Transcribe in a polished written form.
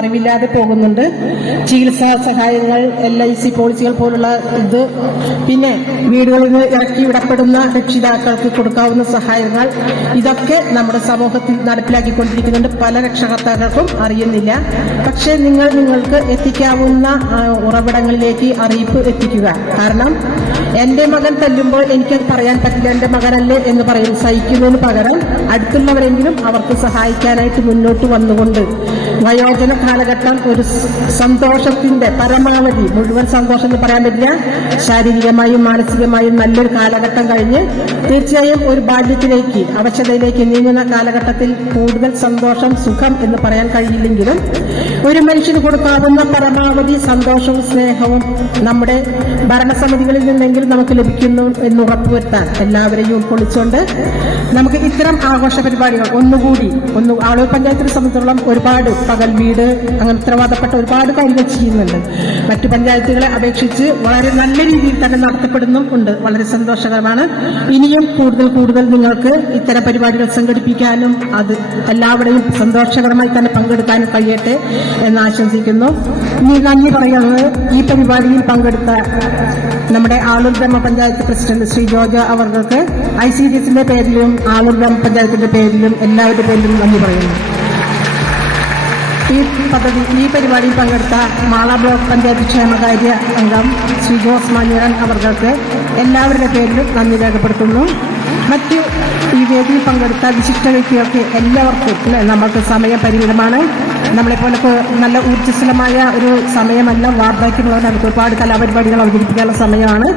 അറിവില്ലാതെ പോകുന്നുണ്ട്. ചികിത്സാ സഹായങ്ങൾ, LIC പോളിസികൾ പോലുള്ള ഇത്, പിന്നെ വീടുകളിൽ നിന്ന് ഇറക്കി വിടപ്പെടുന്ന രക്ഷിതാക്കൾക്ക് കൊടുക്കാവുന്ന സഹായങ്ങൾ, ഇതൊക്കെ നമ്മുടെ സമൂഹത്തിൽ നടപ്പിലാക്കിക്കൊണ്ടിരിക്കുന്നുണ്ട്. പല രക്ഷകർത്താക്കൾക്കും അറിയുന്നില്ല. പക്ഷേ നിങ്ങൾക്ക് എത്തിക്കാവുന്ന ഉറവിടങ്ങളിലേക്ക് അറിയിപ്പ് എത്തിക്കുക. കാരണം എന്റെ മകൻ തല്ലുമ്പോൾ എനിക്കത് പറയാൻ പറ്റില്ല, എന്റെ മകനല്ലേ എന്ന് പറയും. സഹിക്കുന്നതിന് പകരം അടുത്തുള്ളവരെങ്കിലും അവർക്ക് സഹായിക്കാനായിട്ട് മുന്നോട്ട് വന്നുകൊണ്ട് വയോജന കാലഘട്ടം ഒരു സന്തോഷത്തിന്റെ പരമാവധി, മുഴുവൻ സന്തോഷം എന്ന് പറയാൻ പറ്റില്ല, ശാരീരികമായും മാനസികമായും നല്ലൊരു കാലഘട്ടം കഴിഞ്ഞ് തീർച്ചയായും ഒരു ബാല്യത്തിലേക്ക്, അവശതയിലേക്ക് നീങ്ങുന്ന കാലഘട്ടത്തിൽ കൂടുതൽ സന്തോഷം, സുഖം എന്ന് പറയാൻ കഴിയില്ലെങ്കിലും ഒരു മനുഷ്യന് കൊടുക്കാവുന്ന പരമാവധി സന്തോഷവും സ്നേഹവും നമ്മുടെ ഭരണസമിതികളിൽ നിന്നെങ്കിലും നമുക്ക് ലഭിക്കുന്നു എന്ന് ഉറപ്പുവരുത്താൻ എല്ലാവരെയും ഉൾക്കൊള്ളിച്ചുകൊണ്ട് നമുക്ക് ഇത്തരം ആഘോഷ പരിപാടികൾ ആളൂർ പഞ്ചായത്തിനെ സംബന്ധിച്ചിടത്തോളം ഒരുപാട് പകൽ വീട്, അങ്ങനെ ഉത്തരവാദപ്പെട്ട ഒരുപാട് കാര്യങ്ങൾ ചെയ്യുന്നുണ്ട്. മറ്റു പഞ്ചായത്തുകളെ അപേക്ഷിച്ച് വളരെ നല്ല രീതിയിൽ തന്നെ നടത്തപ്പെടുന്നും ഉണ്ട്. വളരെ സന്തോഷകരമാണ്. ഇനിയും കൂടുതൽ നിങ്ങൾക്ക് ഇത്തരം പരിപാടികൾ സംഘടിപ്പിക്കാനും അത് എല്ലാവരുടെയും സന്തോഷകരമായി തന്നെ പങ്കെടുക്കാനും കഴിയട്ടെ എന്ന് ആശംസിക്കുന്നു. ഇനി നന്ദി പറയുന്നത് ഈ പരിപാടിയിൽ പങ്കെടുത്ത നമ്മുടെ ആളൂർ ഗ്രാമപഞ്ചായത്ത് പ്രസിഡന്റ് ശ്രീ ജോജ അവർക്ക് ICDSന്റെ പേരിലും ആളൂർ ഗ്രാമപഞ്ചായത്തിന്റെ പേരിലും എല്ലാവരുടെ പേരിലും നന്ദി പറയുന്നു. ഈ പരിപാടിയിൽ പങ്കെടുത്ത മാള ബ്ലോക്ക് പഞ്ചായത്ത് ക്ഷേമകാര്യ അംഗം ശ്രീ ജോസ് മാഞ്ഞിറൻ അവർക്ക് എല്ലാവരുടെ പേരിലും നന്ദി രേഖപ്പെടുത്തുന്നു. മറ്റു ഈ വേദിയിൽ പങ്കെടുത്ത വിശിഷ്ട വ്യക്തികൾക്ക് എല്ലാവർക്കും നമ്മൾക്ക് സമയപരിമിതമാണ്. നമ്മളെപ്പോലെ നല്ല ഊർജ്ജസ്വലമായ ഒരു സമയമല്ല. വാർദ്ധക്യമുള്ളവർ നമുക്ക് ഒരുപാട് കലാപരിപാടികൾ അവതരിപ്പിക്കാനുള്ള സമയമാണ്.